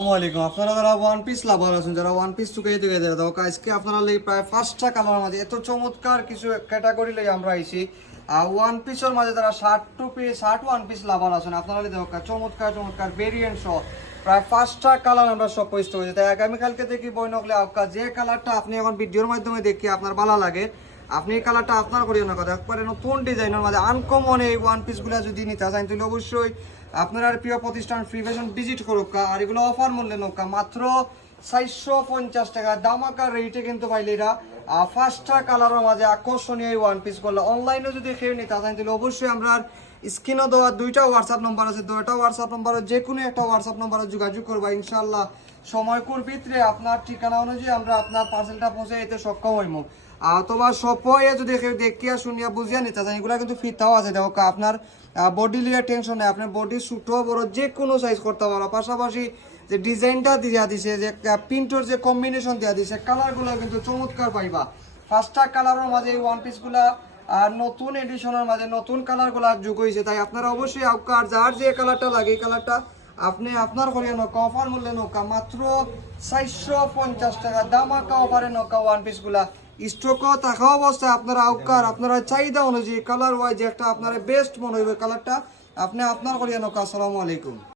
আসসালামাইকুম। আপনারা যারা ওয়ান পিস লাভার আছেন, যারা ওয়ান পিস চুকে যেতে গেছে তো আজকে আপনারা প্রায় 5টা কালার মাঝে এত চমৎকার কিছু ক্যাটাগরি লই আমরা আইছি। আর ওয়ান পিসের মাঝে যারা শার্ট ওয়ান পিস লাভার আছেন আপনারা দেখো চমৎকার চমৎকার ভেরিয়েন্ট সহ প্রায় 5টা কালার আমরা সব পোস্ট হয়েছে। তাই আগামীকালকে দেখি বই নকলে আপনার যে কালারটা আপনি এখন ভিডিওর মাধ্যমে দেখি আপনার ভালো লাগে আপনি এই কালারটা আপনার করিও না কথা একবারে নতুন ডিজাইনের মাঝে আনকমন এই ওয়ান পিসগুলো যদি নিতে চান তাহলে অবশ্যই আপনারা প্রিয় প্রতিষ্ঠান ফ্রি ফ্যাশন ভিজিট করুক। আর এগুলো অফার মূল্যে নৌকা মাত্র 450 টাকা দামাকা রেটে কিন্তু পাইলে এরা 5টা কালারের মাঝে আকর্ষণীয় ওয়ান পিস করলে অনলাইনে যদি কেউ নিতে চান তাহলে অবশ্যই আমরা স্ক্রিনও দেওয়া 2টা হোয়াটসঅ্যাপ নম্বর আছে, 2টা হোয়াটসঅ্যাপ নম্বরে যে কোনো একটা হোয়াটসঅ্যাপ নম্বরে যোগাযোগ করবা। ইনশাল্লাহ সময়কুর ভিতরে আপনার ঠিকানা অনুযায়ী আমরা আপনার পার্সেলটা পৌঁছে দিতে সক্ষম হইব। অথবা সপয়ে যদি কেউ দেখিয়া শুনিয়া বুঝিয়া নিতে চান এগুলো কিন্তু ফিতাও আছে দেখো আপনার বডি লিয়ার টেনশন নেই, আপনার বডি ছোটো বড় যে কোনো সাইজ করতে পারো। পাশাপাশি যে ডিজাইনটা দিয়া দিছে যে প্রিন্টের যে কম্বিনেশন দেওয়া দিছে কালারগুলো কিন্তু চমৎকার পাইবা। 5টা কালারের মাঝে এই ওয়ান পিসগুলা আর নতুন এডিশনের মাঝে নতুন কালারগুলো যোগ হয়েছে। তাই আপনারা অবশ্যই আপনার যার যে কালারটা লাগে এই কালারটা আপনি আপনার করিয়ে নৌকা অফার মূল্যে নৌকা মাত্র 450 টাকা দামাকা অফারে নৌকা ওয়ান পিসগুলা স্টকও থাকা অবস্থায় আপনারা আউকার আপনারা চাহিদা অনুযায়ী কালার ওয়াইজ একটা আপনার বেস্ট মনে হইবে কালারটা আপনি আপনার করিয়ে নৌকা। আসসালামু আলাইকুম।